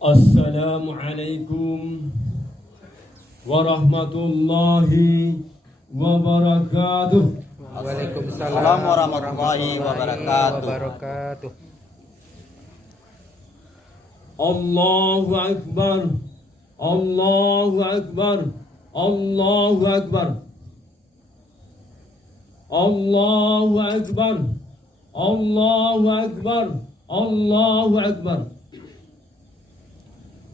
Assalamualaikum warahmatullahi wabarakatuh. Waalaikumsalam warahmatullahi wabarakatuh. Allahu Akbar, Allahu Akbar, Allahu Akbar, Allahu Akbar, Allahu Akbar, Allahu Akbar,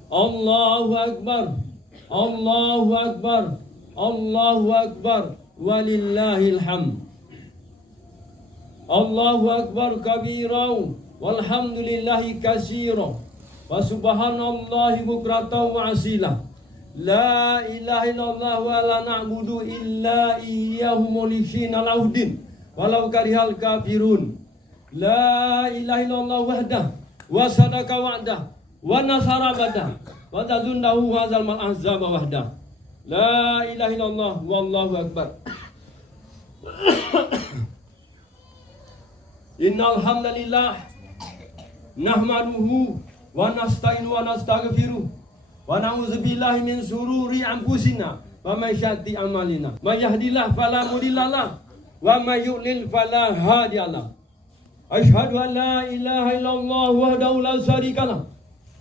Allahu Akbar, Allahu Akbar, Allahu Akbar, walillahil hamd. Allahu Akbar kabira walhamdulillahi katsira wa subhanallahi bukratan wa asila. La ilaha illallah wa la na'budu illa iyyahu mulishina lauddin walau karihal kafirun. La ilaha illallah wahdah wa sadaka wa'dah wa nasara badah wa tadunnahu wa zalmal ahzaba wahdah. La ilaha illallah wallahu akbar. Innal hamdalillah nahmaduhu wa nasta'inu wa nastaghfiruh wa na'udzu billahi min sururi anfusina wa min syarri amalina. May yahdihillahu fala mudhillalah wa may yudlil fala hadiyalah. Asyhadu an la ilaha illallah wahdahu la syarikalah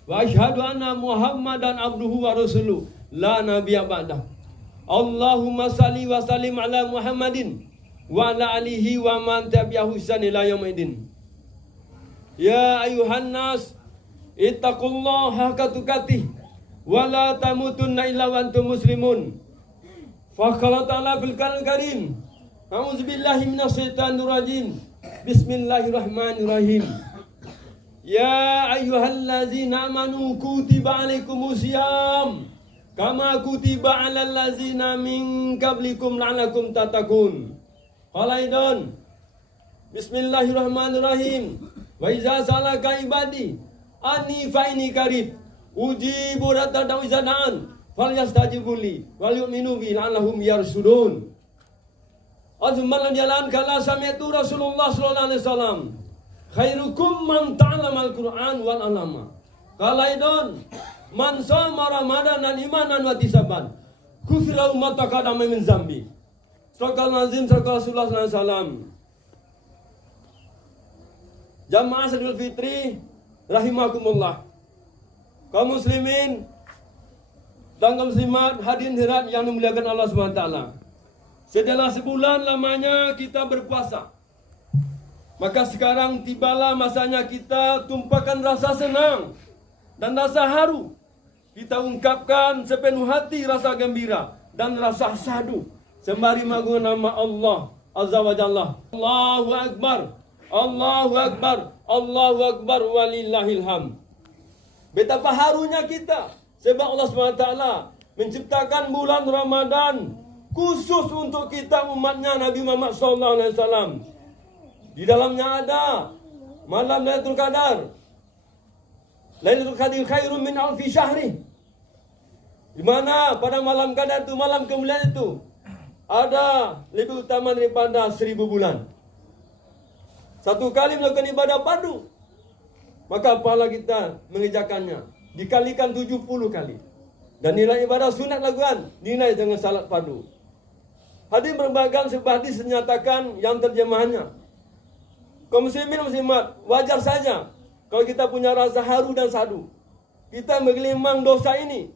wa asyhadu anna Muhammadan abduhu wa rasuluh la nabiyya ba'dah. Allahumma salli wa sallim ala Muhammadin wa ala alihi wa man tabi'ahu ihsan ila yaumil. Ya ayuhan nas ittaqullaha haqqa tuqatih wa la tamutunna illa wa antum muslimun. Fa qala ta'ala fil karim. A'udzu billahi minasyaitonir rajim. Bismillahirrahmanirrahim. Ya ayyuhallazina amanu kutiba alaikumusiyam kama kutiba alal ladzina min qablikum la'allakum tattaqun. Qalaidon. Bismillahirrahmanirrahim. Wa iza salaka ibadi anni fa inni qarib ujibu ratadau izanaan falyastajibu li wal yu'minu bi la'allahum yarshudun. Azman jalan kala sami'tu Rasulullah sallallahu alaihi wasallam khairukum man ta'allama al-Qur'an wal 'allama. Qalaidon man shoma ramadanan imanan wa tisaban ghufira ma taqaddama min zambi. Sadaqal azim sadaqal Rasulullah sallallahu alaihi wasallam. Jamaah Idul Fitri rahimakumullah. Kaum muslimin dan kaum muslimat hadirin hadirat yang dimuliakan Allah Subhanahu wa taala. Setelah sebulan lamanya kita berpuasa, maka sekarang tibalah masanya kita tumpahkan rasa senang dan rasa haru. Kita ungkapkan sepenuh hati rasa gembira dan rasa syahdu sembari mengagungkan nama Allah Azza wa Jalla. Allahu Akbar, Allahu Akbar, Allahu Akbar, walillahil hamd. Betapa harunya kita sebab Allah SWT menciptakan bulan Ramadan khusus untuk kita umatnya Nabi Muhammad SAW. Di dalamnya ada malam Lailatul Qadar. Lailatul Qadar khairun min alfi syahri. Di mana pada malam Qadar itu, malam kemuliaan itu, ada lebih utama daripada 1000 bulan. Satu kali melakukan ibadah padu, maka pahala kita mengerjakannya dikalikan 70 kali. Dan nilai ibadah sunat lakukan dinilai dengan salat padu. Hadis berbagai sebuah hadis menyatakan yang terjemahannya. Kaum muslimin muslimat, wajar saja kalau kita punya rasa haru dan sadu. Kita menggelimang dosa ini.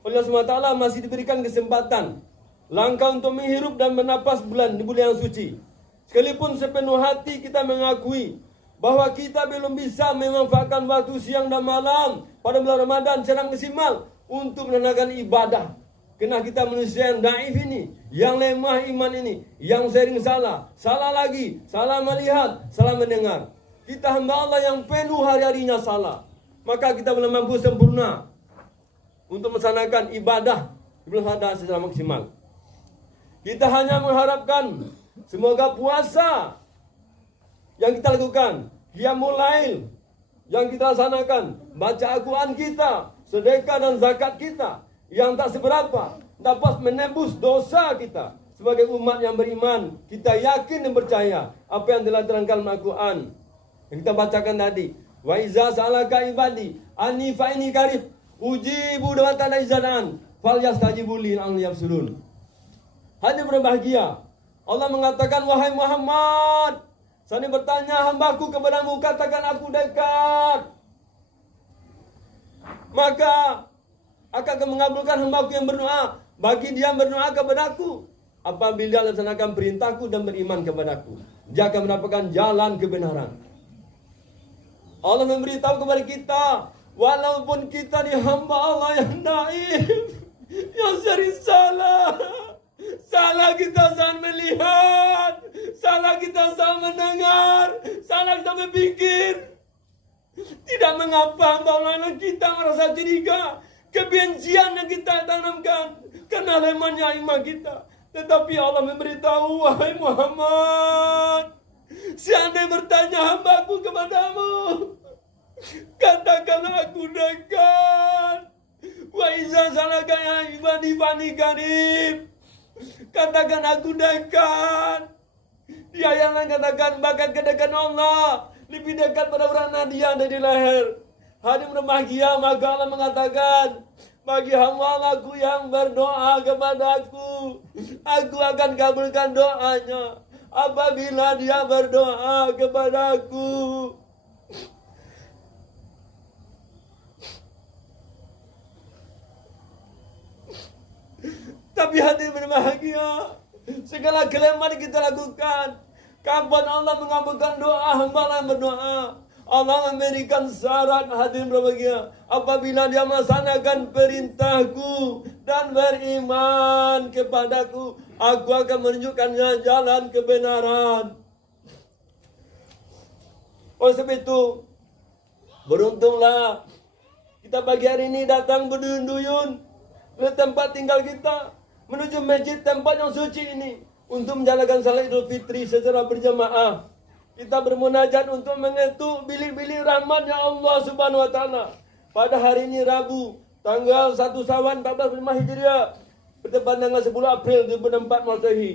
Allah SWT masih diberikan kesempatan langkah untuk menghirup dan bernapas di bulan yang suci. Sekalipun sepenuh hati kita mengakui bahwa kita belum bisa memanfaatkan waktu siang dan malam pada bulan Ramadan secara maksimal untuk menunaikan ibadah. Karena kita manusia yang daif ini, yang lemah iman ini, yang sering salah lagi, salah melihat, salah mendengar. Kita hamba Allah yang penuh hari-harinya salah. Maka kita belum mampu sempurna untuk melaksanakan ibadah di bulan Ramadan secara maksimal. Kita hanya mengharapkan semoga puasa yang kita lakukan, qiyamul lail yang kita laksanakan, baca Al-Quran kita, sedekah dan zakat kita yang tak seberapa dapat menebus dosa kita. Sebagai umat yang beriman, kita yakin dan percaya apa yang telah diterangkan Al-Quran yang kita bacakan tadi. Wa iza salaka ibadi anni fa inni qarib ujibu da'watan izan fal yastajibu li an yafsulun. Hanya berbahagia. Allah mengatakan, wahai Muhammad, Sani bertanya hambaku kepadamu, katakan aku dekat. Maka akan mengabulkan hambaku yang berdoa bagi dia berdoa kepadaku. Apabila laksanakan perintahku dan beriman kepadaku, dia akan mendapatkan jalan kebenaran. Allah memberitahu kepada kita, walaupun kita di hamba Allah yang naif, yang sering salah. Salah kita saat melihat, salah kita saat mendengar, salah kita berpikir. Tidak mengapa bahwa kita merasa curiga, kebencian yang kita tanamkan karena lemahnya iman kita. Tetapi Allah memberitahu, wahai Muhammad, seandainya bertanya hambaku kepadamu, katakan aku dekat. Wa iza salaka ya ibadi fani qarib. Katakan aku dekat. Dia yang katakan bahkan kedekatan Allah lebih dekat pada orang nadia dari lahir. Hari berbahagia maka Allah mengatakan, bagi hamba aku yang berdoa kepadaku, aku akan kabulkan doanya apabila dia berdoa kepadaku. Tapi hati berbahagia, segala kelemahan kita lakukan. Kapan Allah mengabulkan doa hamba yang berdoa? Allah memberikan syarat hati berbahagia. Apabila dia melaksanakan perintahku dan beriman kepadaku, aku akan menunjukkannya jalan kebenaran. Oleh sebab itu, beruntunglah kita pagi hari ini datang berduyun-duyun ke tempat tinggal kita, menuju masjid tempat yang suci ini untuk menjalankan salat Idul Fitri secara berjamaah. Kita bermunajat untuk mengetuk bilik-bilik rahmatnya Allah Subhanahu wa taala. Pada hari ini Rabu, tanggal 1 Syawal 1445 Hijriah, bertepatan dengan 10 April 2004 Masehi.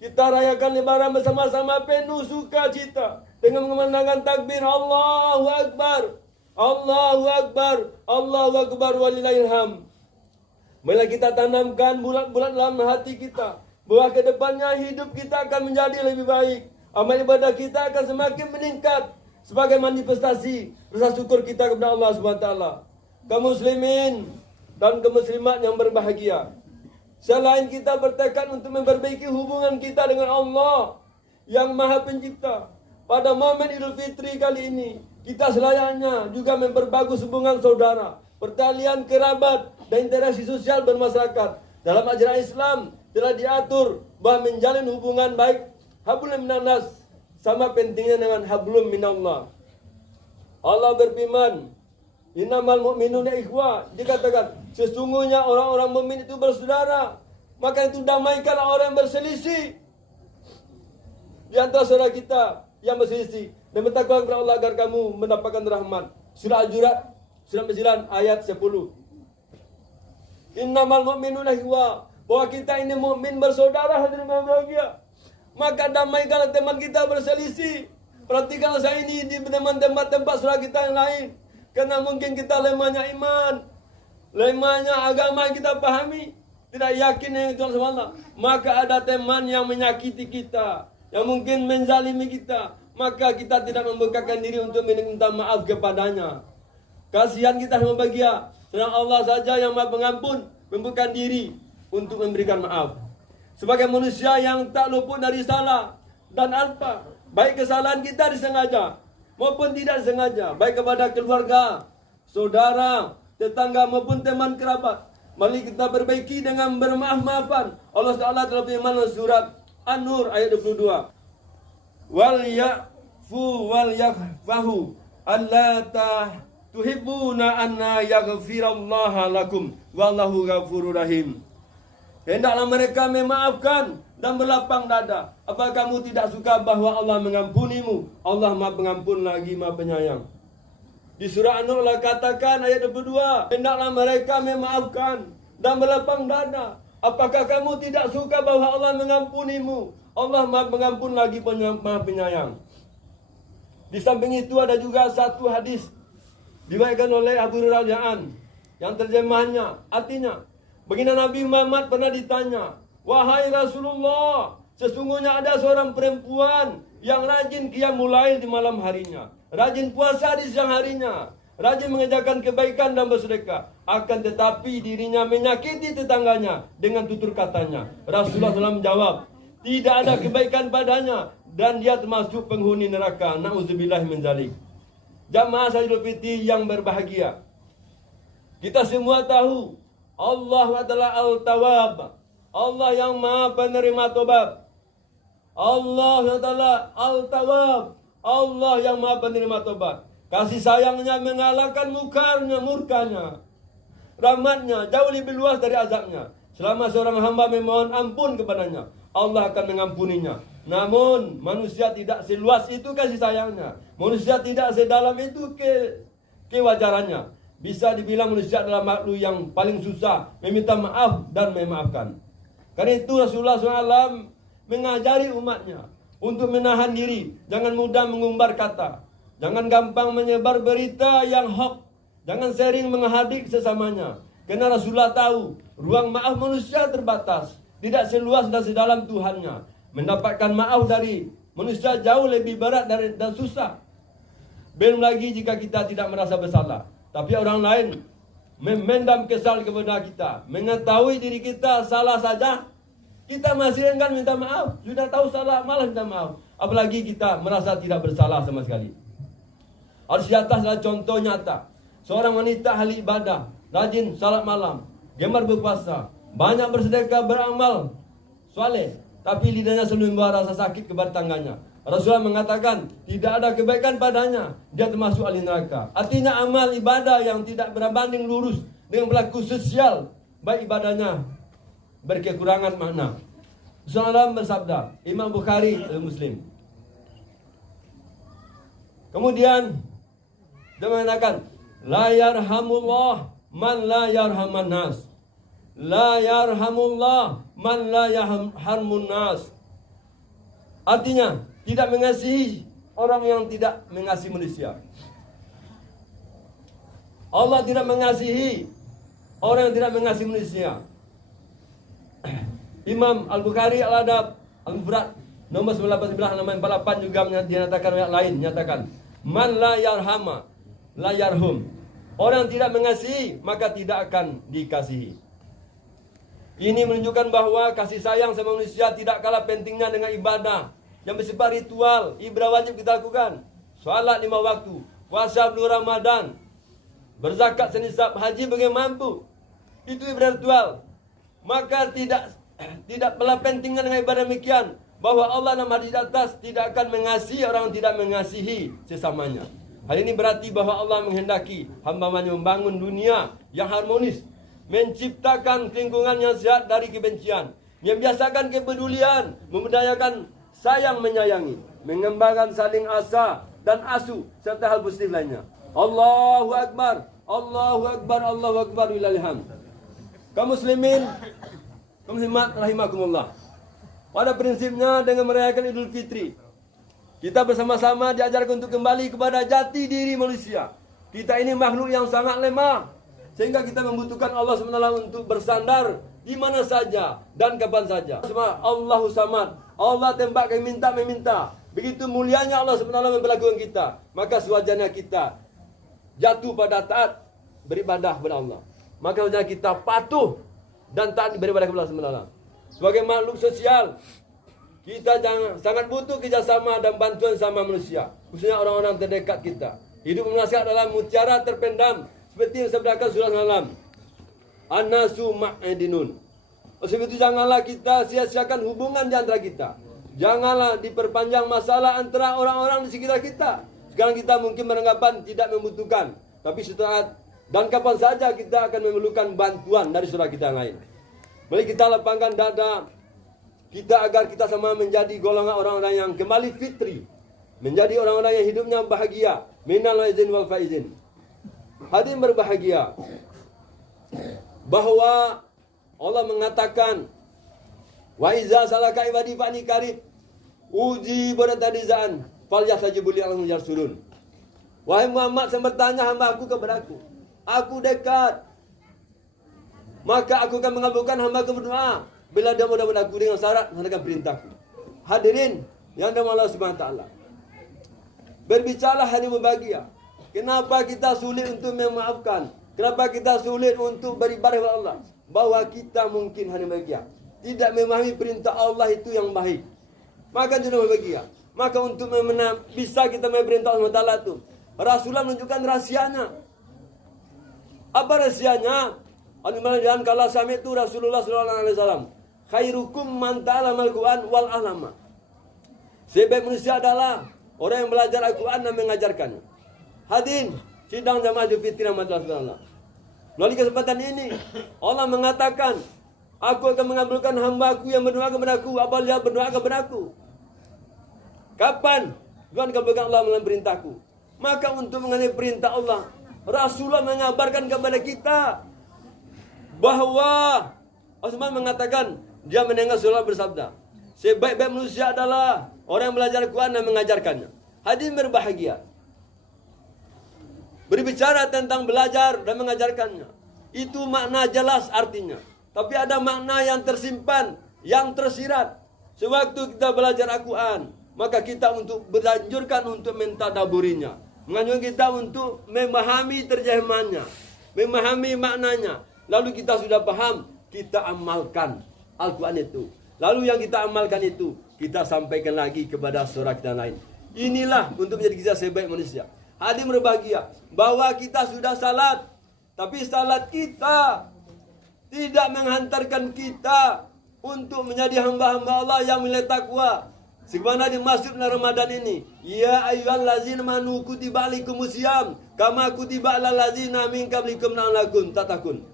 Kita rayakan lebaran bersama-sama penuh sukacita dengan mengumandangkan takbir Allahu Akbar, Allahu Akbar, Allahu Akbar walillahil hamd. Bila kita tanamkan bulat-bulat dalam hati kita bahwa ke depannya hidup kita akan menjadi lebih baik, amal ibadah kita akan semakin meningkat sebagai manifestasi rasa syukur kita kepada Allah SWT. Kaum muslimin dan kaum muslimat yang berbahagia, selain kita bertekad untuk memperbaiki hubungan kita dengan Allah yang Maha Pencipta, pada momen Idul Fitri kali ini kita selayaknya juga memperbagus hubungan saudara, pertalian kerabat, dan interaksi sosial bermasyarakat. Dalam ajaran Islam telah diatur bahwa menjalin hubungan baik hablum minannas sama pentingnya dengan hablum minallah. Allah berfirman, innamal mu'minuna ikhwah, dikatakan sesungguhnya orang-orang mukmin itu bersaudara. Maka itu damaikanlah orang yang berselisih di antara saudara kita yang berselisih, dan bertakwalah kepada Allah agar kamu mendapatkan rahmat. Surah Al-Jurat Surah 9 ayat 10. Innamal mu'minuna ikhwah, bahwa kita ini mukmin bersaudara, hadirin berbahagia. Maka damaikanlah teman kita berselisih. Perhatikanlah saya ini di tempat saudara kita yang lain, karena mungkin kita lemahnya iman, lemahnya agama yang kita pahami, tidak yakin dengan Tuhan SWT. Maka ada teman yang menyakiti kita, yang mungkin menzalimi kita, maka kita tidak membukakan diri untuk minta maaf kepadanya. Kasihan kita yang berbahagia, sedang Allah saja yang Maha Pengampun membuka diri untuk memberikan maaf. Sebagai manusia yang tak luput dari salah dan alpa, baik kesalahan kita disengaja maupun tidak sengaja, baik kepada keluarga, saudara, tetangga maupun teman kerabat, mari kita perbaiki dengan bermaaf-maafan. Allah Taala telah firman dalam surat An-Nur ayat 22. Wal ya'fu wal yaghfahu allata tuhibbuna anna yaghfirallaha lakum wallahu ghafurur rahim. Hendaklah mereka memaafkan dan berlapang dada. Apakah kamu tidak suka bahwa Allah mengampunimu? Allah Maha Pengampun lagi Maha Penyayang. Di surah An-Nur Allah katakan ayat 22, hendaklah mereka memaafkan dan berlapang dada. Apakah kamu tidak suka bahwa Allah mengampunimu? Allah Maha Pengampun lagi Maha Penyayang. Di samping itu ada juga satu hadis diriwayatkan oleh Abu Hurairah yang terjemahannya artinya, begini Nabi Muhammad pernah ditanya, "Wahai Rasulullah, sesungguhnya ada seorang perempuan yang rajin qiyamul lail di malam harinya, rajin puasa di siang harinya, rajin mengerjakan kebaikan dan bersedekah. Akan tetapi dirinya menyakiti tetangganya dengan tutur katanya." Rasulullah SAW menjawab, "Tidak ada kebaikan padanya dan dia termasuk penghuni neraka. Na'udzubillah min dzalik." Jamaah Idul Fitri yang berbahagia, kita semua tahu Allah adalah Al-Tawwab, Allah yang Maha Penerima Tobat. Allah adalah Al-Tawwab, Allah yang Maha Penerima Tobat. Kasih sayangnya mengalahkan murkanya. Rahmatnya jauh lebih luas dari azabnya. Selama seorang hamba memohon ampun kepadanya, Allah akan mengampuninya. Namun manusia tidak seluas itu kasih sayangnya. Manusia tidak sedalam itu kewajarannya. Bisa dibilang manusia adalah makhluk yang paling susah meminta maaf dan memaafkan. Karena itu Rasulullah SAW mengajari umatnya untuk menahan diri, jangan mudah mengumbar kata, jangan gampang menyebar berita yang hoax, jangan sering menghadik sesamanya. Karena Rasulullah tahu ruang maaf manusia terbatas, tidak seluas dan sedalam Tuhannya. Mendapatkan maaf dari manusia jauh lebih berat dan susah. Belum lagi jika kita tidak merasa bersalah, tapi orang lain memendam kesal kepada kita, mengetahui diri kita salah saja, kita masih enggan minta maaf. Sudah tahu salah malah minta maaf. Apalagi kita merasa tidak bersalah sama sekali. Hadis di atas adalah contoh nyata. Seorang wanita ahli ibadah, rajin salat malam, gemar berpuasa, banyak bersedekah, beramal soleh, tapi lidahnya selalu membawa rasa sakit kepada tangganya. Rasulullah mengatakan tidak ada kebaikan padanya, dia termasuk ahli neraka. Artinya amal ibadah yang tidak berbanding lurus dengan pelaku sosial, baik ibadahnya berkekurangan makna. Rasulullah bersabda, Imam Bukhari Muslim. Kemudian dia mengatakan, la yarhamullah man la yarhaman nas. La yarhamullah man la yarhamun nas. Artinya tidak mengasihi orang yang tidak mengasihi manusia. Allah tidak mengasihi orang yang tidak mengasihi manusia. Imam Al-Bukhari Al-Adab Al-Mufrad nomor 19 halaman 48 juga dinyatakan yang lain, nyatakan man la yarhama la yarhum. Orang tidak mengasihi maka tidak akan dikasihi. Ini menunjukkan bahwa kasih sayang sama manusia tidak kalah pentingnya dengan ibadah yang bersifat ritual. Ibadah wajib kita lakukan, salat 5 waktu, puasa bulan Ramadan, berzakat senisab, haji bagi mampu. Itu ibadah ritual. Maka tidak kalah pentingnya dengan ibadah demikian, bahwa Allah dalam hadis atas tidak akan mengasihi orang yang tidak mengasihi sesamanya. Hal ini berarti bahwa Allah menghendaki hamba-Nya membangun dunia yang harmonis, menciptakan lingkungan yang sehat dari kebencian, membiasakan kepedulian, membudayakan sayang menyayangi, mengembangkan saling asa dan asuh serta hal positif lainnya. Allahu Akbar, Allahu Akbar, Allahu Akbar walillahil hamd. Kaum muslimin, kaum muslimat rahimakumullah. Pada prinsipnya dengan merayakan Idul Fitri, kita bersama-sama diajarkan untuk kembali kepada jati diri manusia. Kita ini makhluk yang sangat lemah, sehingga kita membutuhkan Allah SWT untuk bersandar di mana saja dan kapan saja. Allahu Samad, Allah tembak kami meminta. Begitu mulianya Allah SWT memperlakukan kita, maka sewajarnya kita jatuh pada taat beribadah kepada Allah. Maka sewajarnya kita patuh dan taat beribadah kepada Allah SWT. Sebagai makhluk sosial, kita sangat butuh kerjasama dan bantuan sama manusia, khususnya orang-orang terdekat kita. Hidup manusia adalah mutiara terpendam, seperti yang disabdakan surah Al-Alam, An-nasu ma'adinun. Sebab itu janganlah kita sia-siakan hubungan di antara kita. Janganlah diperpanjang masalah antara orang-orang di sekitar kita. Sekarang kita mungkin beranggapan tidak membutuhkan, tapi setelah dan kapan saja kita akan memerlukan bantuan dari saudara kita yang lain. Mari kita lapangkan dada kita agar kita sama menjadi golongan orang-orang yang kembali fitri, menjadi orang-orang yang hidupnya bahagia. Minal aizin wal faizin. Hadirin berbahagia, bahwa Allah mengatakan, wa iza salaka ibadi fa'ni karib uji pada tadizan falyastajibu li lahum yarsulun. Wahai Muhammad, saya bertanya hamba aku kepadaku. Aku dekat. Maka aku akan mengabulkan hamba aku berdoa bila dia mau dapat aku dengan syarat melaksanakan perintahku. Hadirin yang dirahmati Allah Subhanahu wa taala. Berbicaralah hari berbahagia. Kenapa kita sulit untuk memaafkan? Kenapa kita sulit untuk beribadah kepada Allah? Bahwa kita mungkin hari bahagia, tidak memahami perintah Allah itu yang baik. Maka tidak berbahagia. Maka untuk bisa kita memahami perintah Allah Subhanahu wa taala itu, Rasulullah menunjukkan rahasianya. Apa rahasianya? Al-Imam kalau sami itu Rasulullah sallallahu alaihi wasallam, khairukum man ta'allama al-Qur'an wal 'allama. Sebaik manusia adalah orang yang belajar Al-Qur'an dan mengajarkannya. Hadirin sidang jamaah Idul Fitri Ramadan. Melalui kesempatan ini Allah mengatakan, aku akan mengabulkan hamba-Ku yang berdoa kepadaku apabila berdoa kepadaku. Kapan? Tuhan kabulkan Allah melalui perintahku. Maka untuk mengenai perintah Allah, Rasulullah mengabarkan kepada kita bahwa Utsman mengatakan, dia mendengar Rasulullah bersabda, sebaik-baik manusia adalah orang yang belajar Al-Quran dan mengajarkannya. Hadirin berbahagia. Berbicara tentang belajar dan mengajarkannya, itu makna jelas artinya. Tapi ada makna yang tersimpan, yang tersirat. Sewaktu kita belajar Al-Quran, maka kita untuk beranjurkan untuk mentadaburinya. Menganjurkan kita untuk memahami terjemahannya, memahami maknanya. Lalu kita sudah paham, kita amalkan Al-Quran itu. Lalu yang kita amalkan itu, kita sampaikan lagi kepada saudara kita lain. Inilah untuk menjadi kita sebaik manusia. Hadirin berbahagia, bahwa kita sudah salat, tapi salat kita tidak menghantarkan kita untuk menjadi hamba-hamba Allah yang memiliki takwa. Sebagaimana dimaksud dalam Ramadan ini, ya ayyuhallazina amanu kutiba alaikumusiyam kama kutiba alal ladzina min qablikum la'allakum tattaqun.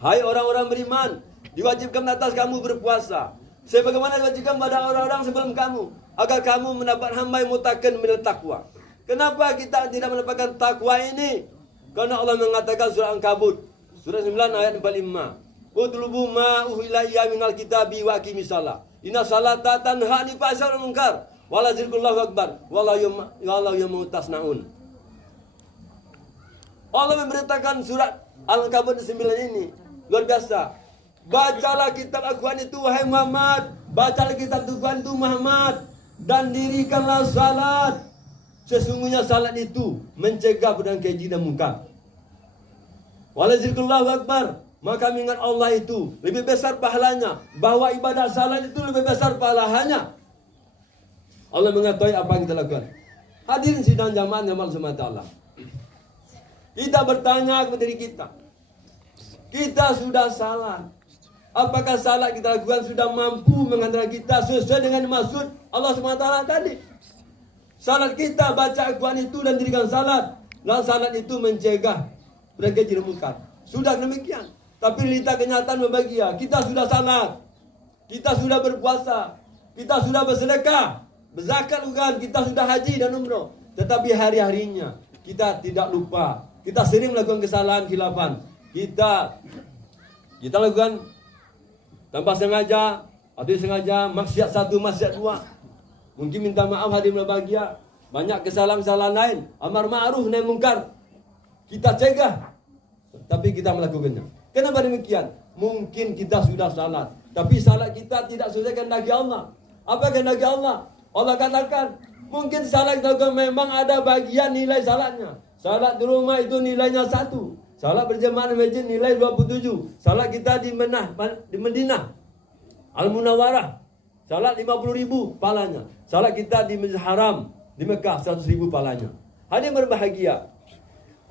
Hai orang-orang beriman, diwajibkan atas kamu berpuasa sebagaimana diwajibkan pada orang-orang sebelum kamu, agar kamu mendapat hamba yang mutakin minat takwa. Kenapa kita tidak mendapatkan takwa ini? Karena Allah mengatakan surah Al-Ankabut surah 9 ayat 45, utlubu ma uhilayya minal kitabi wa aqimis shalah inna salata tanha 'anil fahsya'i wal munkar wa la dzikrullahi akbar wallahu ya'lamu tasnaun. Allah memberitakan surat Al-Ankabut 9 ini luar biasa. Bacalah kitab Al-Quran itu wahai Muhammad, bacalah kitab Tuhan itu Muhammad, dan dirikanlah salat. Sesungguhnya salat itu mencegah perbuatan keji dan munkar. Wala zikrullahu akbar, maka mengingat Allah itu lebih besar pahalanya, bahwa ibadah salat itu lebih besar pahalanya. Allah mengetahui apa yang kita lakukan. Hadirin sidang jamaah yang Allah Subhanahu wa taala. Kita bertanya kepada diri kita, kita sudah salat, apakah salat kita lakukan sudah mampu mengantarkan kita sesuai dengan maksud Allah Subhanahu wa taala tadi? Salat kita baca Al-Quran itu dan dirikan salat, dan salat itu mencegah perbuatan keji dan munkar. Sudah demikian. Tapi realita kenyataan berbahagia, kita sudah salat, kita sudah berpuasa, kita sudah bersedekah, berzakat bukan, kita sudah haji dan umrah. Tetapi hari-harinya kita tidak lupa, kita sering melakukan kesalahan khilafan. Kita lakukan tanpa sengaja atau sengaja, maksiat satu, maksiat dua. Mungkin minta maaf hadirin berbahagia, banyak kesalahan-kesalahan lain, amar ma'ruf nahi munkar kita cegah, tapi kita melakukannya. Kenapa demikian? Mungkin kita sudah salat, tapi salat kita tidak sesuai kehendaki Allah. Apa kehendaki Allah? Allah katakan, mungkin salat kita memang ada bagian nilai salatnya. Salat di rumah itu nilainya 1, salat berjamaah di masjid nilai 27, salat kita di Madinah Al-Munawwarah salat 50.000 palanya. Salat kita di Masjid Haram di Mekah 100.000 palanya. Hadirin berbahagia,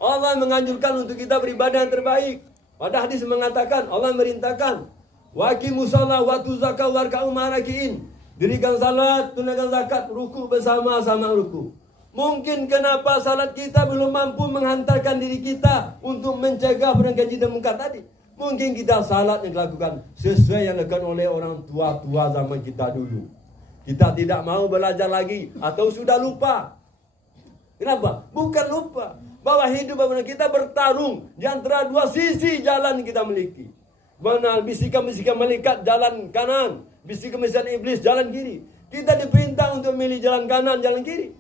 Allah menganjurkan untuk kita beribadah yang terbaik. Pada hadis mengatakan, Allah merintahkan, wa aqimus shalah wa atu zakat warka'u ma'arakiin. Dirikan salat, tunaikan zakat, ruku bersama-sama ruku. Mungkin kenapa salat kita belum mampu menghantarkan diri kita untuk mencegah perbuatan keji dan munkar tadi. Mungkin kita salat yang dilakukan sesuai yang dilakukan oleh orang tua-tua zaman kita dulu. Kita tidak mau belajar lagi atau sudah lupa. Kenapa? Bukan lupa, bahwa hidup kita bertarung di antara dua sisi jalan yang kita miliki. Mana bisikan-bisikan malaikat jalan kanan, bisikan-bisikan iblis jalan kiri. Kita diperintah untuk milih jalan kanan, jalan kiri.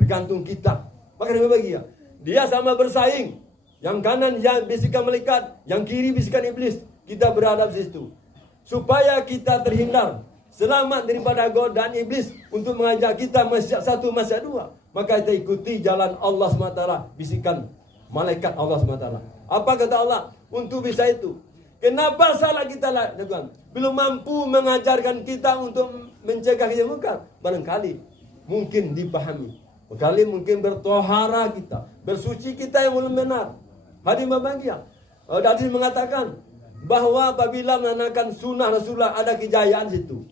Tergantung kita. Maka dia bahagia. Dia sama bersaing. Yang kanan yang bisikan malaikat, yang kiri bisikan iblis. Kita berada di situ. Supaya kita terhindar, selamat daripada godaan iblis untuk mengajak kita masyarakat satu, masyarakat dua. Maka kita ikuti jalan Allah SWT, bisikan malaikat Allah SWT. Apa kata Allah? Untuk bisa itu. Kenapa salah kita lakukan? Belum mampu mengajarkan kita untuk mencegah yang mungkar. Barangkali mungkin dipahami. Barangkali mungkin bertohara kita, bersuci kita yang belum benar. Hadirin berbahagia. Hadis mengatakan bahwa apabila menanakan sunnah Rasulullah ada kejayaan situ.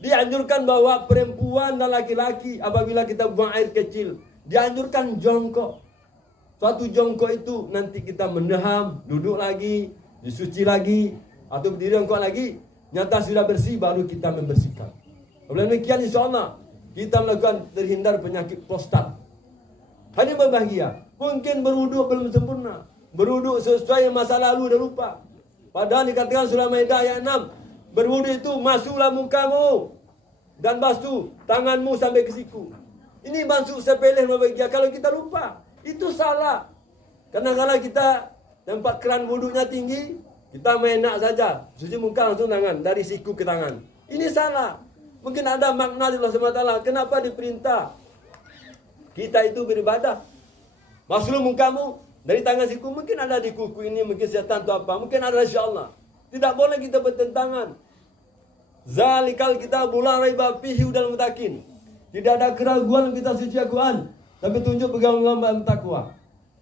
Dianjurkan bahwa perempuan dan laki-laki apabila kita buang air kecil, dianjurkan jongkok. Suatu jongkok itu nanti kita mendeham, duduk lagi, disuci lagi, atau berdiri jongkok lagi. Nyata sudah bersih, baru kita membersihkan. Oleh demikian insyaAllah kita melakukan terhindar penyakit prostat. Hadirin berbahagia. Mungkin berwuduk belum sempurna. Berwuduk sesuai masa lalu dah lupa. Padahal dikatakan surah Maidah ayat 6. Berwuduk itu masuklah mukamu dan basuh tanganmu sampai ke siku. Ini basuh sepele berbahagia. Kalau kita lupa, itu salah. Kadang-kadang kita tempat keran wuduknya tinggi, kita menak saja. Cuci muka langsung tangan, dari siku ke tangan. Ini salah. Mungkin ada makna di Allah SWT. Kenapa diperintah kita itu beribadah? Basuh mukamu dari tangan siku. Mungkin ada di kuku ini, mungkin setan atau apa. Mungkin ada insyaAllah. Tidak boleh kita bertentangan. Zalikal kita la raiba fihi hudal muttaqin. Tidak ada keraguan kita suci Al-Quran, tapi tunjuk pegangan takwa.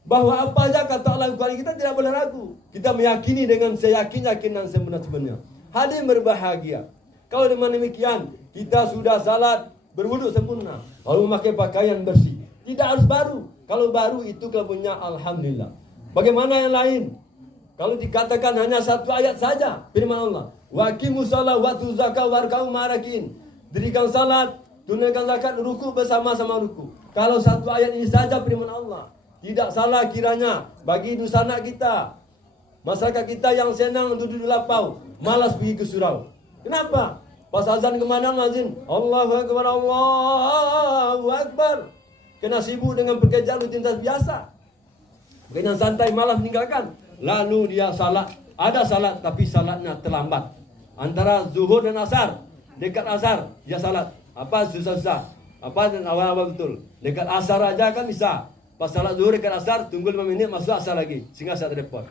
Bahwa apa saja kata Allah Al-Quran kita tidak boleh ragu. Kita meyakini dengan seyakin-yakin dan sebenar-benarnya. Hadirin berbahagia. Kalau dengan demikian kita sudah salat, berwuduk sempurna, lalu memakai pakaian bersih. Tidak harus baru. Kalau baru itu kalau punya alhamdulillah. Bagaimana yang lain? Kalau dikatakan hanya satu ayat saja firman Allah, waqimus shalah wa tu zakat warka'u ma'arakin. Dirikan salat, tunaikan zakat, ruku bersama-sama ruku. Kalau satu ayat ini saja firman Allah, tidak salah kiranya bagi dunia anak kita, masyarakat kita yang senang duduk di lapau, malas pergi ke surau. Kenapa? Pas azan kemana azan? Allahu Akbar, Allahu Akbar. Kena sibuk dengan pekerjaan rutinitas biasa. Dengan santai malas meninggalkan. Lalu dia salat. Ada salat tapi salatnya terlambat. Antara zuhur dan asar. Dekat asar dia salat. Apa susah-susah. Apa dan awal-awal betul. Dekat asar aja kan bisa. Pas salat zuhur dekat asar, tunggu 5 minit masuk asar lagi. Sehingga saya repot.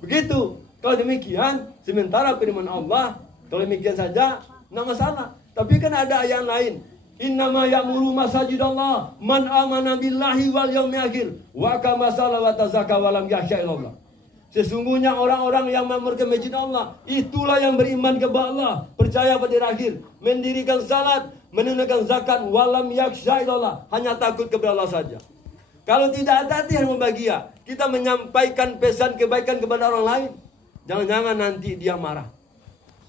Begitu. Kalau demikian, sementara firman Allah, kalau demikian saja, tidak masalah. Tapi kan ada ayat lain. Innama ya'muru masajidallah man amana billahi wal yaumil akhir wa aqama sholata wa tazakka wa lam yakhsha illallah. Sesungguhnya orang-orang yang memurkai masjid Allah, itulah yang beriman kepada Allah, percaya pada akhir, mendirikan salat, menunaikan zakat, wa lam yakhsha illallah, hanya takut kepada Allah saja. Kalau tidak hati-hati yang membahagia, kita menyampaikan pesan kebaikan kepada orang lain, jangan-jangan nanti dia marah.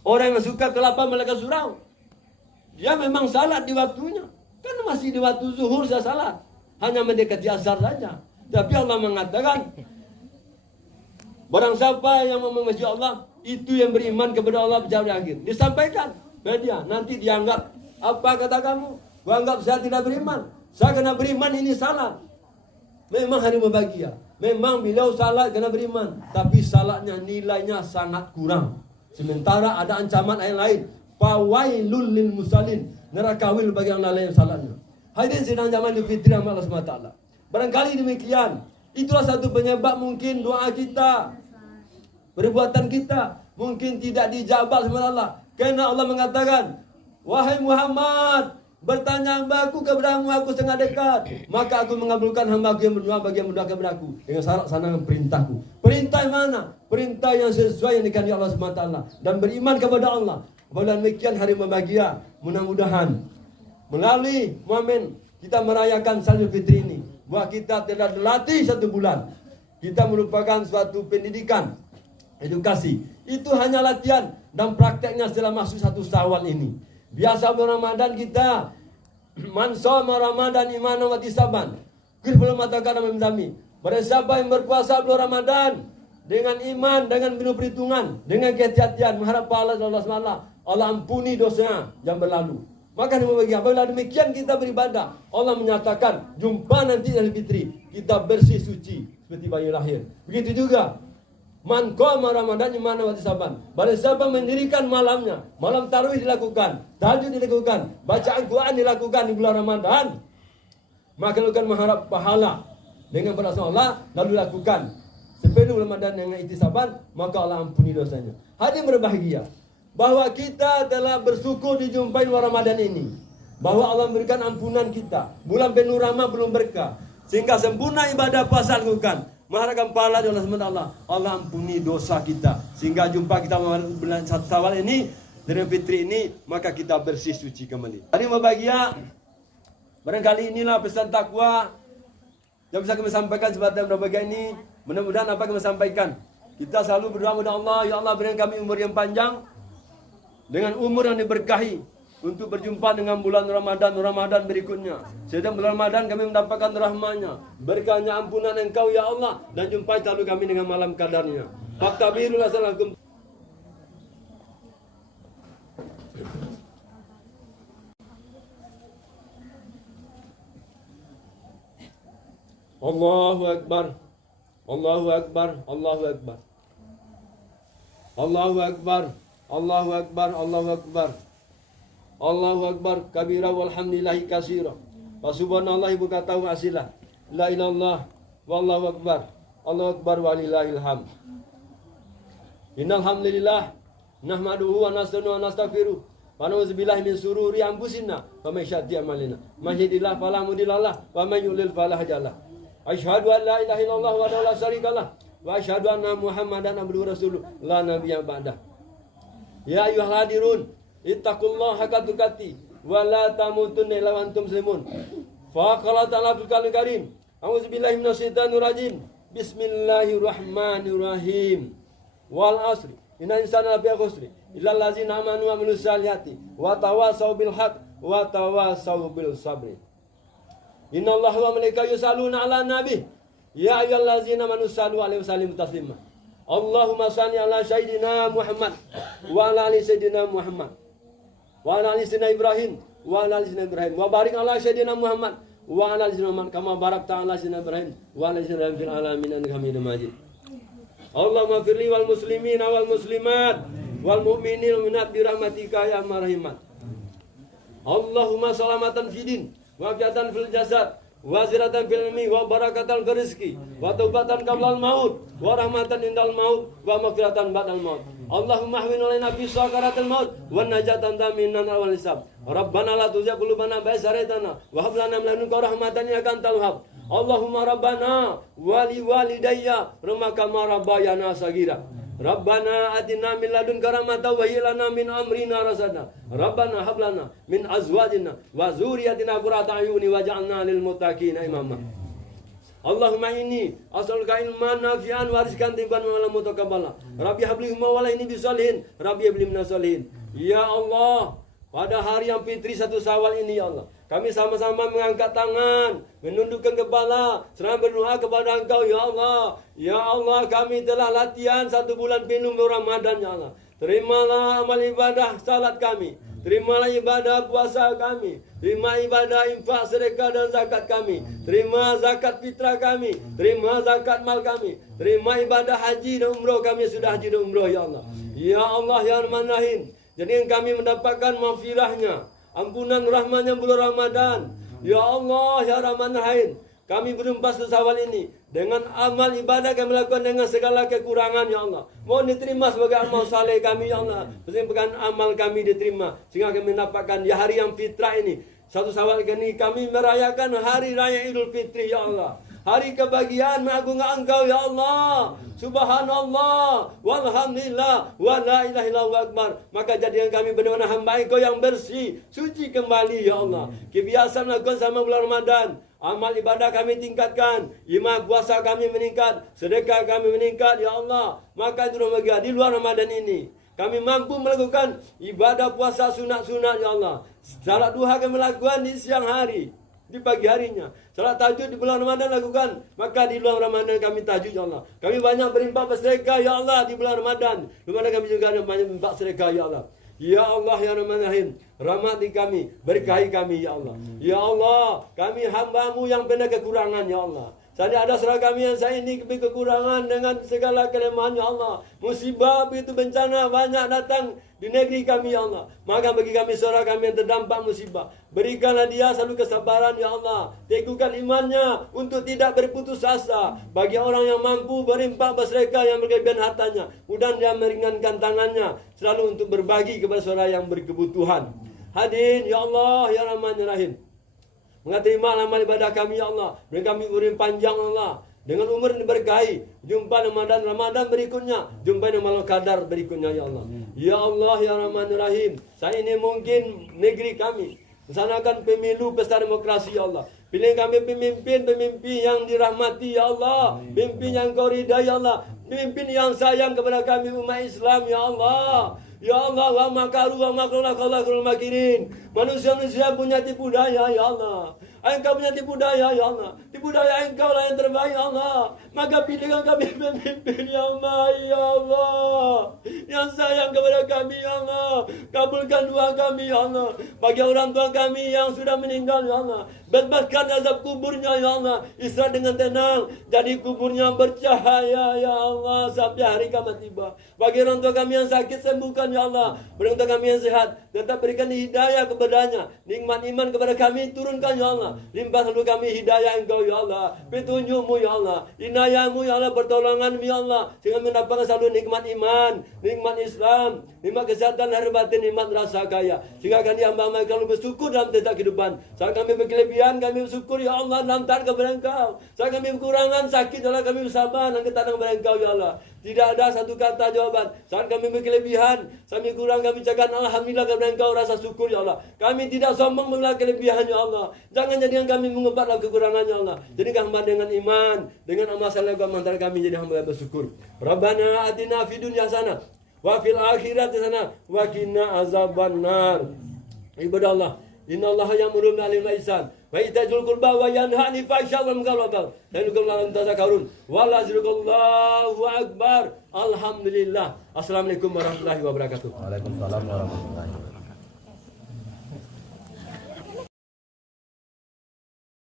Orang yang suka kelapa malaikat surau, dia memang salat di waktunya. Kan masih di waktu zuhur saya salat. Hanya mendekati asar saja. Tapi Allah mengatakan, barang siapa yang memuji Allah, itu yang beriman kepada Allah pada akhir. Disampaikan pada dia. Nanti dianggap, apa kata kamu? Gua anggap saya tidak beriman. Saya kena beriman, ini salat. Memang hari berbahagia. Memang beliau salat kena beriman. Tapi salatnya nilainya sangat kurang. Sementara ada ancaman ayat lain. Fawailul lil musallin, neraka wil bagi yang lalai salatnya. Hadirin sidang zaman Idul Fitri Allah SWT. Barangkali demikian. Itulah satu penyebab mungkin doa kita, perbuatan kita mungkin tidak dijabal sama Allah. Karena Allah mengatakan, wahai Muhammad, bertanya hambaku kepadamu, aku sangat dekat. Maka aku mengabulkan hambaku yang berdoa bagi yang berdoa kepadaku dengan syarat sanangan perintahku. Perintah yang mana? Perintah yang sesuai yang dikehendaki Allah SWT dan beriman kepada Allah. Apabila demikian hari berbahagia, mudah-mudahan melalui momen kita merayakan Idul Fitri ini, bahwa kita telah dilatih 1 bulan. Kita merupakan suatu pendidikan, edukasi. Itu hanya latihan dan prakteknya setelah masuk 1 Syawal ini. Biasa bulan Ramadan kita man shoma Ramadan imanan wa ihtisaban. Qul matakan memzami. Barang siapa yang berpuasa bulan Ramadan dengan iman, dengan penuh perhitungan, dengan kehati-hatian, mengharap pahala Allah SWT, Allah ampuni dosanya yang berlalu. Maka apabila demikian kita beribadah, Allah menyatakan jumpa nanti Idul Fitri kita bersih suci seperti bayi lahir. Begitu juga man qama Ramadan imana wa ihtisaban. Barang siapa mendirikan malamnya, malam tarawih dilakukan, tahajud dilakukan, bacaan Quran dilakukan di bulan Ramadan, maka lakukan mengharap pahala dengan berasal Allah, lalu lakukan sepenuh Ramadan dengan ihtisaban, maka Allah ampuni dosanya. Hadirin berbahagia, bahwa kita telah bersyukur dijumpai bulan Ramadan ini, bahwa Allah memberikan ampunan kita. Bulan penuh rahmat belum berkah, sehingga sempurna ibadah puasa lakukan, mengharapkan pahala dari Allah SWT. Allah ampuni dosa kita, sehingga jumpa kita bulan satu Syawal ini, dari Fitri ini, maka kita bersih suci kembali. Hari berbahagia, barangkali inilah pesan takwa yang bisa kami sampaikan sebatas berbahagia ini. Mudah-mudahan apa yang kami sampaikan, kita selalu berdoa kepada Allah, ya Allah berikan kami umur yang panjang, dengan umur yang diberkahi, untuk berjumpa dengan bulan Ramadan berikutnya. Setiap bulan Ramadan kami mendapatkan rahmanya, berkahnya, ampunan Engkau ya Allah, dan jumpai selalu kami dengan malam kadarnya. Faktabirul assalamualaikum. Allahu Akbar, Allahu Akbar, Allahu Akbar, Allahu Akbar, Allahu Akbar, Allahu Akbar, Allahu Akbar kabira walhamdulillahi katsira wa subhanallahi bukatan wa asila la ilallah wallahu akbar, Allahu akbar walillahil hamd. Innal hamdalillah nahmaduhu wa nasta'inuhu wa nastaghfiruh wa na'udzu billahi min sururi anfusina wa min syarri a'malina. May yahdihillahu fala mudilla lahu wa may yudlil fala hadiya lahu. Asyhadu an la ilaha illallah wa la syarika lahu wa asyhadu anna Muhammadan abduhu rasuluh la nabiyya ba'dah. Ya ayyuhal hadirun ittaqullaha haqqa tuqatih wa la tamutunna illa wa antum muslimun. Fa qala ta'ala fil karim, a'udzubillahi minasyaitonir rajim. Bismillahirrahmanirrahim. Wal asri innal insana lafi khusri illa allazina amanu wa amilus solihati wa tawasaw bil haqq wa tawasaw bil sabri. Innallaha wa malaikatahu yusalluna 'alan nabi ya ayyuhallazina amanu sallu 'alaihi wa sallimu taslima. Allahumma salli ala sayyidina Muhammad wa ala ali sayyidina Muhammad wa ala ali sayyidina Ibrahim wa ala ali sayyidina Ibrahim wa barik ala sayyidina Muhammad wa ala ali sayyidina Muhammad kama barakta ala sayyidina Ibrahim wa ala ali sayyidina fil alamin innaka Hamidum Majid. Allahumma firli wal muslimin wal muslimat wal mu'minin wal mu'minat bi rahmatika ya arhamar rahimin. Allahumma salamatan fidin wa afiatan fil jasad wa ziratan fil ilmi wa barakatan fil rizqi wa taubatan qablal maut wa rahmatan indal maut wa maghfiratan ba'dal maut. Allahumma ahwin alaina fi sakaratil maut wa najatan minan awal hisab. Rabbana la tuzigh qulubana ba'da idh hadaytana wa hab lana min ladunka rahmatan innaka antal wahhab. Allahumma rabbana wa li walidayya kama rabbayana sagira. Rabbana atina min ladunka rahmatan wa hayyi lana min amrina rasada. Rabbana hab lana min azwajina wa dzurriyyatina qurrata a'yuni waj'alna lil muttaqina imama. Allahumma inni as'aluka ilman nafi'an wa rizqan thayyiban wa 'amalan mutaqabbala. Rabbi habli himma wa la inni bisalihin. Rabbi habli minas salihin. Ya Allah, pada hari yang fitri 1 Syawal ini ya Allah, kami sama-sama mengangkat tangan, menundukkan kepala, seraya berdoa kepada Engkau ya Allah. Ya Allah, kami telah latihan 1 bulan penuh Ramadan ya Allah. Terimalah amal ibadah salat kami, terimalah ibadah puasa kami, terima ibadah infak, sedekah dan zakat kami, terima zakat fitrah kami, terima zakat mal kami, terima ibadah haji dan umroh kami sudah haji dan umroh ya Allah. Ya Allah ya Rahman Rahim, jadikan kami mendapatkan maghfirahnya, ampunan rahmatnya bulan Ramadan. Ya Allah ya Rahman Rahim, kami berjumpa 1 Syawal ini dengan amal ibadah kami lakukan dengan segala kekurangan ya Allah. Mohon diterima sebagai amal saleh kami ya Allah. Sehingga amal kami diterima, sehingga kami mendapatkan di hari yang fitrah ini 1 Syawal ini kami merayakan hari raya Idul Fitri ya Allah. Hari kebahagiaan mengagungkan Engkau ya Allah. Subhanallah walhamdulillah wa la ilaha illallah akbar. Maka jadikan kami benar-benar hamba Engkau yang bersih, suci kembali ya Allah. Kebiasaan melakukan sama bulan Ramadan, amal ibadah kami tingkatkan, iman puasa kami meningkat, sedekah kami meningkat ya Allah. Maka itu bahagia di luar Ramadan ini kami mampu melakukan ibadah puasa sunat-sunat ya Allah. Salat duha kami lakukan di siang hari, di pagi harinya. Salat tahajud di bulan Ramadan lakukan. Maka di luar Ramadan kami tahajud ya Allah. Kami banyak berinfak bersedekah ya Allah di bulan Ramadan. Di mana kami juga ada banyak berinfak sedekah ya Allah. Ya Allah ya Rahman-Rahim, rahmati kami, berkahi kami ya Allah. Ya Allah, kami hamba-Mu yang penuh kekurangan ya Allah. Saat ada saudara kami yang saya ini kekurangan dengan segala kelemahan ya Allah. Musibah itu bencana banyak datang di negeri kami ya Allah. Maka bagi kami saudara kami yang terdampak musibah, berikanlah dia selalu kesabaran ya Allah. Teguhkan imannya untuk tidak berputus asa. Bagi orang yang mampu berimpak bersedekah yang berkelebihan hartanya, mudah dia meringankan tangannya selalu untuk berbagi kepada saudara yang berkebutuhan. Hadirin ya Allah ya Rahman ya Rahim, terima amal ibadah kami ya Allah. Beri kami umur panjang Allah, dengan umur yang diberkahi. Jumpa Ramadan berikutnya, jumpa Malam Qadar berikutnya ya Allah. Ya Allah ya Rahman ya Rahim, saat ini mungkin negeri kami melaksanakan pemilu pesta demokrasi ya Allah. Pilih kami pemimpin yang dirahmati ya Allah, pemimpin yang Kau ridai ya Allah, pemimpin yang sayang kepada kami umat Islam ya Allah. Ya Allah, wa makaru wa makrullah qallakul makirin. Manusia-manusia punya tipu daya ya Allah. Engkau punya tipu daya ya Allah. Tipu daya Engkau lah yang terbaik ya Allah. Maka pilihkan kami pemimpin yang baik ya Allah, yang sayang kepada kami ya Allah. Kabulkan doa kami ya Allah. Bagi orang tua kami yang sudah meninggal ya Allah, bebaskan azab kuburnya ya Allah. Istirahat dengan tenang, jadi kuburnya bercahaya ya Allah sampai hari kiamat tiba. Bagi orang tua kami yang sakit, sembuhkan ya Allah. Bagi orang tua kami yang sehat, tetap berikan hidayah kepadanya. Nikmat iman kepada kami turunkan ya Allah. Limpah selalu kami hidayah Engkau ya Allah, petunjuk-Mu ya Allah, inayah-Mu ya Allah, pertolongan-Mu ya Allah, sehingga mendapatkan selalu nikmat iman, nikmat Islam, nikmat kesehatan lahir batin, nikmat rasa kaya. Sehingga kami hamba-Hamba kalau bersyukur dalam setiap kehidupan. Saat kami berkelebihan, kami bersyukur ya Allah, dalam taat kepada Engkau. Saat kami kekurangan, sakit adalah kami bersabar dan ketaatan kepada Engkau ya Allah. Tidak ada satu kata jawaban. Saat kami berkelebihan, kami kurang, kami cakap alhamdulillah kepada Engkau, rasa syukur ya Allah. Kami tidak sombong mengenal kelebihan ya Allah. Jangan jadikan kami mengebatlah kekurangan ya Allah. Jadikan hamba dengan iman, dengan amal saleh antara kami jadi hamba yang bersyukur. Rabbana atina fid dunya hasanah wa fil akhirati hasanah wa qina azabannar. Ibadah Allah, innallaha ya'muru bil 'adli wal ihsan wa ita'il qurba wa yanha 'anil fahsya'i wal munkar wal baghi. Ya'idhukum tadhakkarun wa lazikrullahu akbar. Alhamdulillah. Assalamualaikum warahmatullahi wabarakatuh. Waalaikumsalam warahmatullahi wabarakatuh.